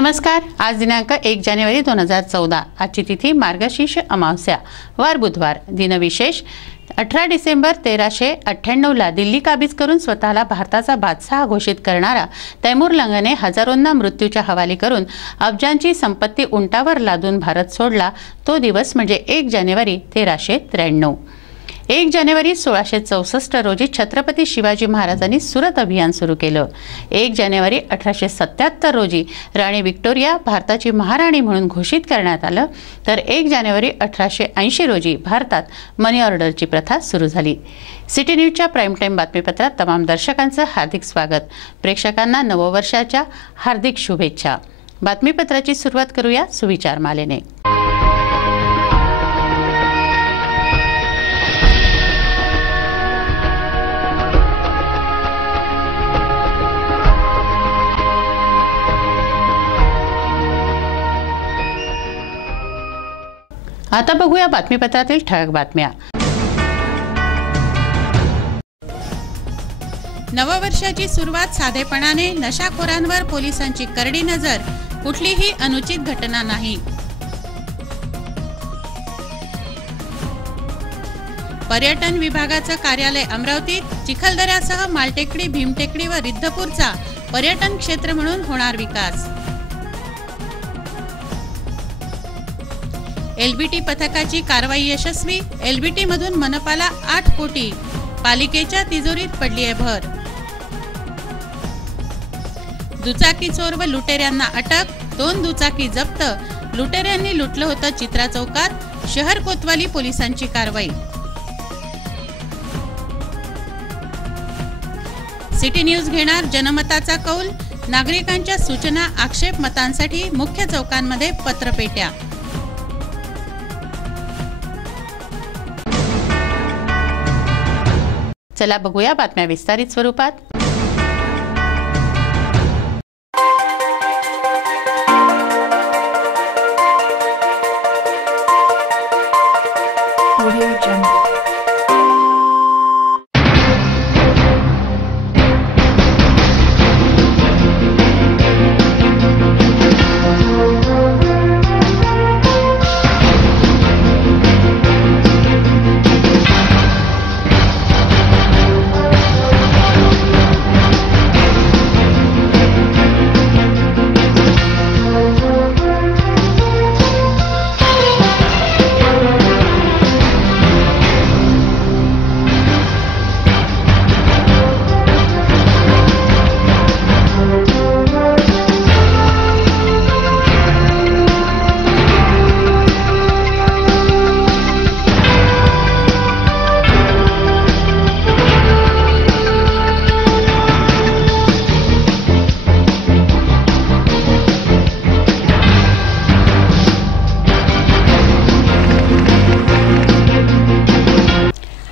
नमस्कार। आज दिनांक 1 जानेवारी 2014। आजची तिथी मार्गशीर्ष अमावस्या, वार बुधवार। दिनविशेष 18 डिसेंबर 1398 दिल्ली काबीज करून स्वतःला भारताचा बादशाह घोषित करणारा तैमूरलंगने हजारोंना मृत्यूच्या हवाली करून अब्जांची संपत्ती उंटावर लादून भारत सोडला तो दिवस म्हणजे 1 जानेवारी 1393। 1 जानेवारी 1664 रोजी छत्रपती शिवाजी महाराजांनी सुरत अभियान सुरू केलं। 1 जानेवारी 1877 रोजी राणी व्हिक्टोरिया भारताची महाराणी म्हणून घोषित करण्यात आलं, तर 1 जानेवारी 1880 रोजी भारतात मनी ऑर्डरची प्रथा सुरू झाली। सिटी न्यूजच्या प्राईम टाईम बातमीपत्रात तमाम दर्शकांचं हार्दिक स्वागत। प्रेक्षकांना नववर्षाच्या हार्दिक शुभेच्छा। बातमीपत्राची सुरुवात करूया सुविचार मालेने। आता बघूया बातमीपत्रातील ठळक बातम्या। नववर्षाची सुरुवात साधेपणाने, नशाखोरांवर पोलिसांची करडी नजर, कुठलीही अनुचित घटना नाही। पर्यटन विभागाचं कार्यालय अमरावतीत, चिखलदऱ्यासह मालटेकडी, भीमटेकडी व रिद्धपूरचा पर्यटन क्षेत्र म्हणून होणार विकास। एलबीटी पथकाची कारवाई यशस्वी, एलबीटी मधून मनपाला 8 कोटी, पालिकेच्या तिजोरीत पडली आहे भर। दुचाकी चोर व लुटेऱ्यांना अटक, 2 दुचाकी जप्त, लुटेऱ्यांनी लुटलं होतं चित्रा चौकात, शहर कोतवाली पोलिसांची कारवाई। सिटी न्यूज घेणार जनमताचा कौल, नागरिकांच्या सूचना आक्षेप मतांसाठी मुख्य चौकांमध्ये पत्रपेट्या। चला बघूया बातम्या विस्तारित स्वरूपात।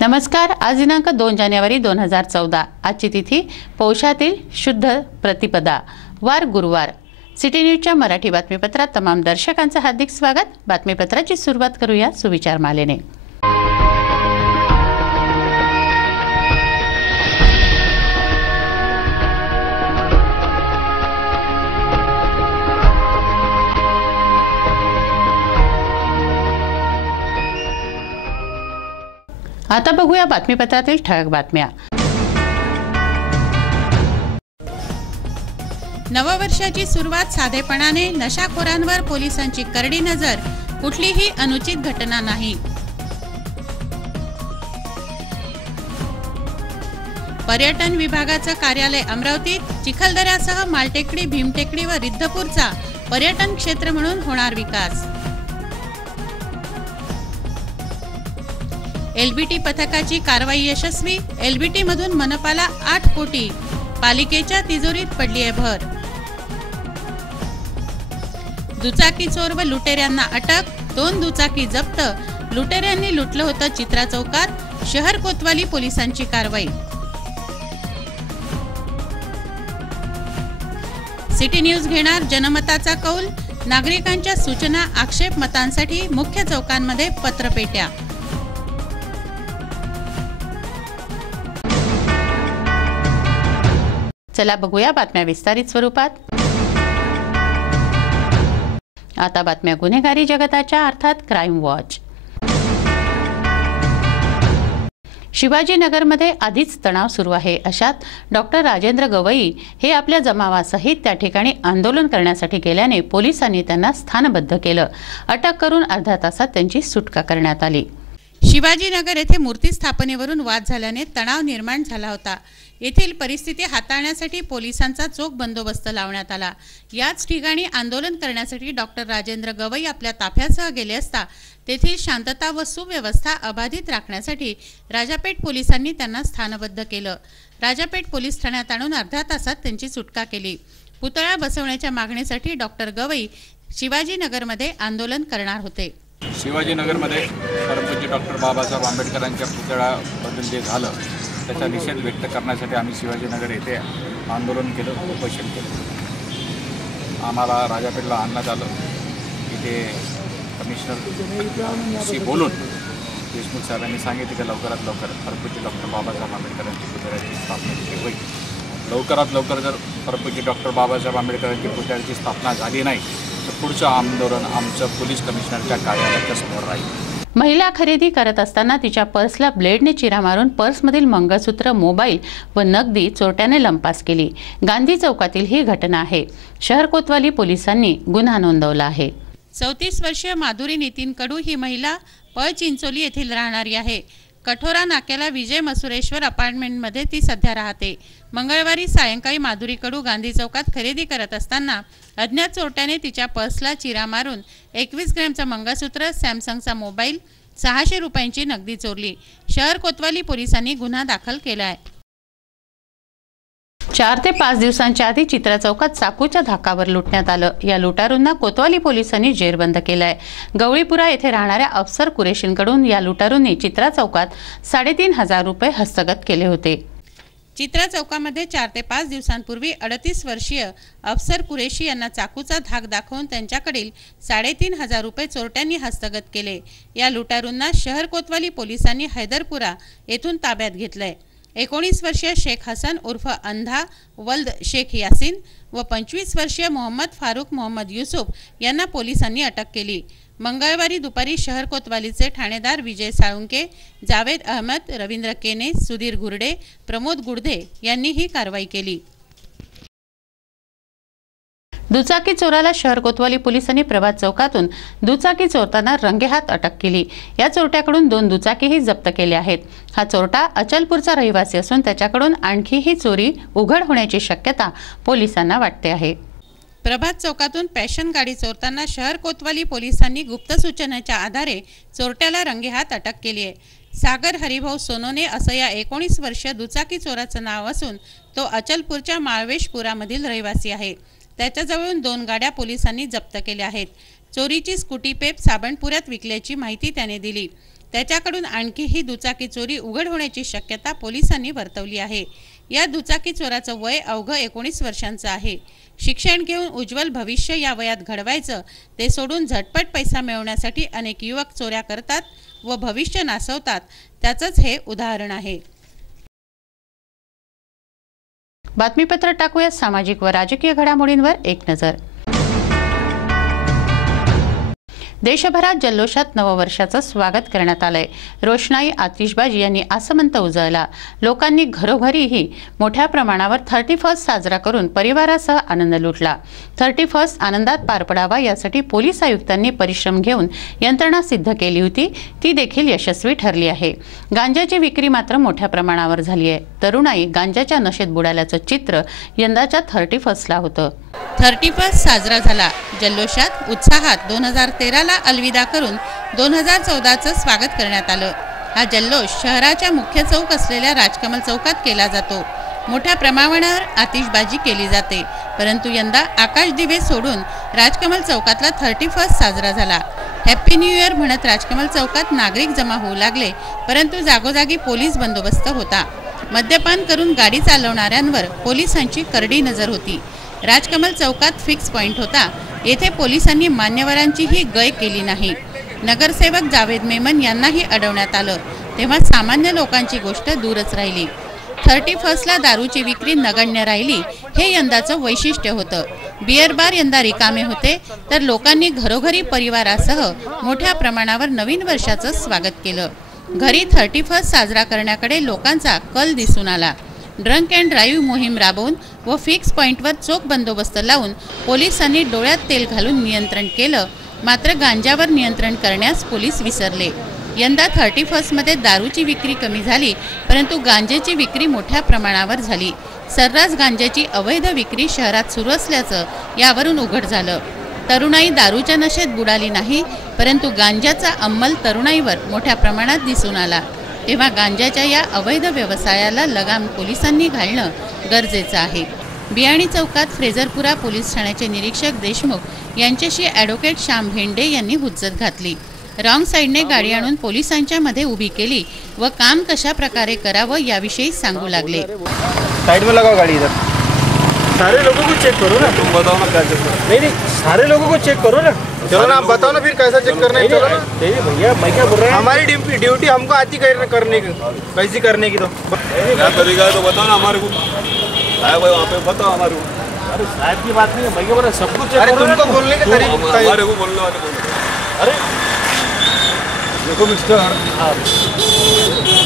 नमस्कार। आज दिनांक 2 जानेवारी 2014। आजची तिथी पौषातील शुद्ध प्रतिपदा, वार गुरुवार। सिटी न्यूजच्या मराठी बातमीपत्रात तमाम दर्शकांचं हार्दिक स्वागत। बातमीपत्राची सुरुवात करूया सुविचार मालेने। आता बघूया बातमीपत्रातील ठळक बातम्या। नववर्षाची सुरुवात साधेपणाने, नशाखोरांवर पोलिसांची करडी नजर, कुठलीही अनुचित घटना नाही। पर्यटन विभागाचं कार्यालय अमरावतीत, चिखलदऱ्यासह मालटेकडी, भीमटेकडी व रिद्धपूरचा पर्यटन क्षेत्र म्हणून होणार विकास। एलबीटी पथकाची कारवाई यशस्वी, एलबीटी मधून मनपाला 8 कोटी, पालिकेच्या तिजोरीत पडली आहे भर। दुचाकी चोर व लुटेऱ्यांना अटक, 2 दुचाकी जप्त, लुटेऱ्यांनी लुटलं होतं चित्रा चौकात, शहर कोतवाली पोलिसांची कारवाई। सिटी न्यूज घेणार जनमताचा कौल, नागरिकांच्या सूचना आक्षेप मतांसाठी मुख्य चौकांमध्ये पत्रपेट्या। चला बघूया बातम्या विस्तारित स्वरूपात। आता बातम्या गुन्हेगारी जगताच्या अर्थात क्राईम वॉच। शिवाजीनगरमध्ये आधीच तणाव सुरू आहे, अशात डॉक्टर राजेंद्र गवई हे आपल्या जमावासहित त्या ठिकाणी आंदोलन करण्यासाठी गेल्याने पोलिसांनी त्यांना स्थानबद्ध केलं। अटक करून अर्ध्या तासात त्यांची सुटका करण्यात आली। शिवाजीनगर येथे मूर्ती स्थापनेवरून वाद झाल्याने तणाव निर्माण झाला होता। येथील परिस्थिती हाताळण्यासाठी पोलिसांचा चोख बंदोबस्त लावण्यात आला। याच ठिकाणी आंदोलन करण्यासाठी डॉक्टर राजेंद्र गवई आपल्या ताफ्यासह गेले असता तेथील शांतता व सुव्यवस्था अबाधित राखण्यासाठी राजापेठ पोलिसांनी त्यांना स्थानबद्ध केलं। राजापेठ पोलीस ठाण्यात आणून अर्ध्या तासात त्यांची सुटका केली। पुतळा बसवण्याच्या मागणीसाठी डॉक्टर गवई शिवाजीनगरमध्ये आंदोलन करणार होते। शिवाजीनगरमध्ये परमपूज्य डॉक्टर बाबासाहेब आंबेडकरांच्या पुतळ्याबद्दल जे झालं त्याचा निषेध व्यक्त करण्यासाठी आम्ही शिवाजीनगर येथे आंदोलन केलं, उपोषण केलं। आम्हाला राजापेठला आणण्यात आलं। इथे कमिशनरशी बोलून देशमुख साहेबांनी सांगितले की लवकरात लवकर परमपूज्य डॉक्टर बाबासाहेब आंबेडकरांच्या पुतळ्याची स्थापना केली होईल। लवकरात लवकर जर परमपूज्य डॉक्टर बाबासाहेब आंबेडकरांच्या पुतळ्याची स्थापना झाली नाही तर पुढचं आंदोलन आमचं पोलीस कमिशनरच्या कार्यालयाच्या समोर राहील। महिला खरेदी करत असताना तिच्या पर्सला ब्लेडने चिरा मारून पर्समधील मंगळसूत्र, मोबाईल व नगदी चोरट्याने लंपास केली। गांधी चौकातील ही घटना आहे। शहर कोतवाली पोलिसांनी गुन्हा नोंदवला आहे। 34 वर्षीय माधुरी नितीन कडू ही महिला पळचिंचोली येथील राहणारी आहे। कठोरा नाक्याला विजय मसुरेश्वर अपार्टमेंटमध्ये ती सध्या राहते। मंगळवारी सायंकाळी माधुरी कडू गांधी चौकात खरेदी करत असताना अज्ञात चोरट्याने तिच्या पर्सला चिरा मारून 21 ग्रॅमचा मंगळसूत्र, सॅमसंगचा मोबाईल, 600 रुपयांची नगदी चोरली। शहर कोतवाली पोलिसांनी गुन्हा दाखल केला आहे। 4 ते 5 दिवसांच्या आधी चित्रा चौकात चाकूच्या धाकावर लुटण्यात आलं। या लुटारूंना कोतवाली पोलिसांनी जेरबंद केलाय। गवळीपुरा येथे राहणाऱ्या अफसर कुरेशींकडून या लुटारूंनी चित्रा चौकात 3,500 रुपये हस्तगत केले होते। चित्रा चौकामध्ये 4 ते 5 दिवसांपूर्वी 38 वर्षीय अफसर कुरेशी यांना चाकूचा धाक दाखवून त्यांच्याकडील 3,500 रुपये चोरट्यांनी हस्तगत केले। या लुटारूंना शहर कोतवाली पोलिसांनी हैदरपुरा येथून ताब्यात घेतलंय। 19 वर्षीय शेख हसन उर्फ अंधा वल्द शेख यासीन व 25 वर्षीय मोहम्मद फारूक मोहम्मद युसुफ यांना पोलिसांनी अटक केली। मंगळवारी दुपारी शहर कोतवालीचे ठाणेदार विजय साळुंके, जावेद अहमद, रवींद्र केने, सुधीर गुरडे, प्रमोद गुडधे यांनी ही कारवाई केली। दुचाकी चोराला शहर कोतवाली पोलिसांनी प्रभात चौकातून दुचाकी चोरताना रंगेहात अटक केली। या चोरट्याकडून 2 दुचाकीही जप्त केल्या आहेत। हा चोरटा अचलपूरचा रहिवासी असून त्याच्याकडून आणखीही चोरी उघड होण्याची शक्यता पोलिसांना वाटते आहे। प्रभात चौकातून पॅशन गाडी चोरताना शहर कोतवाली पोलिसांनी गुप्त सूचनेच्या आधारे चोरट्याला रंगेहात अटक केली आहे। सागर हरिभाऊ सोनोने असं या 19 वर्षीय दुचाकी चोराचं नाव असून तो अचलपूरच्या माळवेशपुरामधील रहिवासी आहे। त्याच्याजवळून 2 गाड्या पोलिसांनी जप्त केल्या आहेत। चोरीची स्कूटी पेप साबणपुऱ्यात विकल्याची माहिती त्याने दिली। त्याच्याकडून आणखीही दुचाकी चोरी उघड होण्याची शक्यता पोलिसांनी वर्तवली आहे। या दुचाकी चोराचं वय अवघं 19 वर्षांचं आहे। शिक्षण घेऊन उज्ज्वल भविष्य या वयात घडवायचं ते सोडून झटपट पैसा मिळवण्यासाठी अनेक युवक चोऱ्या करतात व भविष्य नासवतात, त्याचंच हे उदाहरण आहे। बातमीपत्र टाकूया सामाजिक व राजकीय घडामोडींवर एक नजर। देशभरात जल्लोषात नववर्षाचं स्वागत करण्यात आलंय। रोषणाई, आतिषबाजी यांनी आसमंत उजळला। लोकांनी घरोघरीही मोठ्या प्रमाणावर 31st साजरा करून परिवारासह आनंद लुटला। 31st आनंदात पार पडावा यासाठी पोलीस आयुक्तांनी परिश्रम घेऊन यंत्रणा सिद्ध केली होती, ती देखील यशस्वी ठरली आहे। गांजाची विक्री मात्र मोठ्या प्रमाणावर झाली आहे। तरुणाई गांजाच्या नशेत बुडाल्याचं चित्र यंदाच्या 31stला होतं। 31st साजरा झाला। जल्लोषात उत्साहात 2013ला अलविदा करून 2014चं स्वागत करण्यात आलं। हा जल्लोष शहराच्या मुख्य चौक असलेल्या राजकमल चौकात केला जातो। मोठ्या प्रमाणावर आतिषबाजी केली जाते, परंतु यंदा आकाश दिवे सोडून राजकमल चौकातला 31st साजरा झाला। हॅपी न्यू इयर म्हणत राजकमल चौकात नागरिक जमा होऊ लागले, परंतु जागोजागी पोलीस बंदोबस्त होता। मद्यपान करून गाडी चालवणाऱ्यांवर पोलिसांची करडी नजर होती। राजकमल चौकात फिक्स पॉइंट होता, येथे पोलिसांनी मान्यवरांचीही गय केली नाही। नगरसेवक जावेद मेमन यांनाही अडवण्यात आलं, तेव्हा सामान्य लोकांची गोष्ट दूरच राहिली। 31ला दारूची विक्री नगण्य राहिली हे यंदाचं वैशिष्ट्य होतं। बियर बार यंदा रिकामे होते, तर लोकांनी घरोघरी परिवारासह मोठ्या प्रमाणावर नवीन वर्षाचं स्वागत केलं। घरी 31 साजरा करण्याकडे लोकांचा कल दिसून आला। ड्रंक अँड ड्राईव्ह मोहीम राबवून व फिक्स पॉइंटवर चोख बंदोबस्त लावून पोलिसांनी डोळ्यात तेल घालून नियंत्रण केलं। मात्र गांजावर नियंत्रण करण्यास पोलीस विसरले। यंदा 31 मध्ये दारूची विक्री कमी झाली, परंतु गांजेची विक्री मोठ्या प्रमाणावर झाली। सर्रास गांजाची अवैध विक्री शहरात सुरू असल्याचं यावरून उघड झालं। तरुणाई दारूच्या नशेत बुडाली नाही, परंतु गांजाचा अंमल तरुणाईवर मोठ्या प्रमाणात दिसून आला। तेव्हा गांजाच्या या अवैध व्यवसायाला लगाम पोलिसांनी घालणं गरजेचं आहे। बियाणी चौकात फ्रेझरपुरा पोलीस ठाण्याचे निरीक्षक देशमुख यांच्याशी ॲडव्होकेट श्याम भेंडे यांनी हुज्जत घातली। रॉंग साईडने गाडी आणून पोलिसांच्या मध्ये उभी केली व काम कशा प्रकारे करावं याविषयी सांगू लागले। साइड में लगाओ गाड़ी इधर। सारे लोगों को चेक करो ना, तुम बताओ ना क्या चेक करो। नहीं सारे लोगों को चेक करो ना। चलो ना, आप बताओ ना फिर कैसा चेक करना है। चलो ना भैया मैं क्या बोल रहा हूँ, हमारी ड्यूटी हमको आती करने की, कैसी करने की। तो क्या तरीका है तो बताओ ना हमारे को। आए भाई वहाँ पे बताओ हमारे को। अरे साहब की बात नहीं है भैया, बोला सब कुछ चेक अरे करो ना। तुमको बोलने का तरीका हमारे को बोलने वाले कौन है? अरे देखो मिस्टर,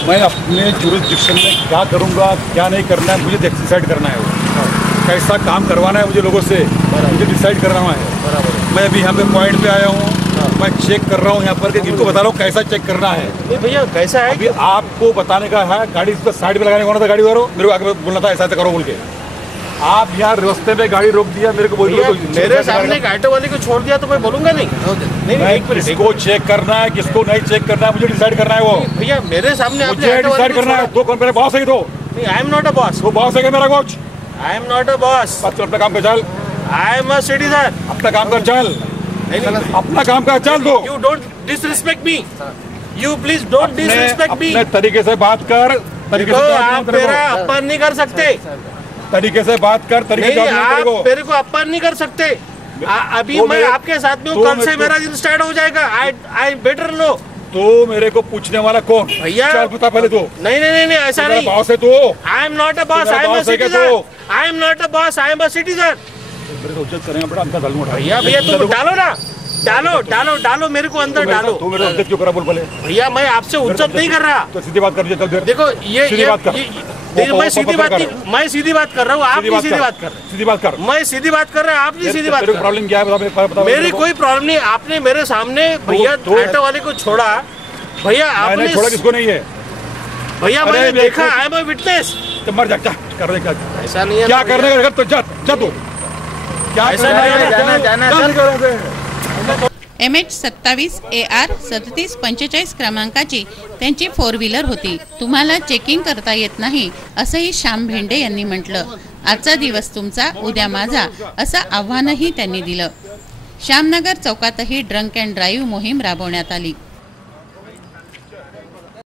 मैं अपने जुरिस्डिक्शन में क्या करूंगा क्या नहीं करना है मुझे डिसाइड करना है। वो कैसा काम करवाना है मुझे लोगों से मुझे डिसाइड करना है। मैं अभी यहाँ पे पॉइंट पे आया हूँ, मैं चेक कर रहा हूँ यहाँ पर कि इनको बता रहा हूँ कैसा चेक करना है। नहीं भैया कैसा है, अभी आपको बताने का है, गाड़ी इस पर साइड में लगाने कौन था गाड़ी वालों, मेरे को आगे बोलना था ऐसा करो बोल के। आप यहाँ रास्ते में गाड़ी रोक दिया, मेरे को बोल भैया मेरे सामने एक ऑटो वाले को छोड़ दिया तो मैं बोलूंगा नहीं। नहीं किसको चेक करना है किसको नहीं चेक करना है मुझे डिसाइड करना है। वो भैया मेरे सामने आपने मुझे ऑटो वाले डिसाइड को करना है। छोड़ा। तो कौन मेरे बॉस है? तो नहीं आई एम नॉट अ बॉस। वो बॉस है क्या मेरा coach? I am not a boss. चल अपना काम कर चल, आई एम अ सिटीजन। अपना काम कर चल, अपना काम कर चल। दो you don't disrespect me, you please don't disrespect me. अपने तरीके से बात कर, तरीके से आप मेरा अपमान नहीं कर सकते। तरीके से बात कर, तरीके से नहीं, बात आप कर। मेरे को अपमान नहीं कर सकते। अभी तो मैं मेरे- आपके साथ में हूँ, तो कल से मेरे- मेरा दिन स्टार्ट हो जाएगा। I better know. तो मेरे को पूछने वाला कौन? भैया चल बता पहले। तो नहीं नहीं नहीं ऐसा नहीं। बॉस है तू? I am not a boss, मेरा आई एम अ boss है क्या सिटीजन। तू? I am not a boss, I am a citizen. मेरे को इज्जत करेंगे बेटा, अंदर डालूंगा। भैया भैया तुम डालो ना, डालो डालो डालो मेरे को अंदर डालो। तू मेरे इज्जत क्यों करा बोल पहले। भैया मैं आपसे उज्जत नहीं कर रहा। तो सीधी बात कर, चल फिर। देखो ये सीधी बात कर। मैं सीधी बात नहीं, मैं सीधी बात कर रहा हूँ, आप नहीं सीधी बात कर रहे। सीधी बात कर। मैं सीधी बात कर रहा हूँ, आप नहीं सीधी बात कर रहे। प्रॉब्लम क्या है बता। मेरी कोई प्रॉब्लम नहीं। आपने मेरे सामने भैया ऑटो वाले को छोड़ा। भैया आपने छोड़ा किसको नहीं है भैया अरे मैंने मेरे देखा, को- आई एम अ विटनेस। तो मर जा, क्या कर रहे क्या ऐसा नहीं है क्या ना करने भैया। का? तो जा जा तू क्या ऐसा करना नहीं है? है, जाना, चल करोगे। MH 27 AR 3745 क्रमांकाची त्यांची 4 व्हीलर होती। तुम्हाला चेकिंग करता येत नाही असंही श्याम भेंडे यांनी म्हटलं। आजचा दिवस तुमचा, उद्या माझा असं आव्हानही त्यांनी दिलं। श्यामनगर चौकातही ड्रंक अँड ड्राईव्ह मोहीम राबवण्यात आली।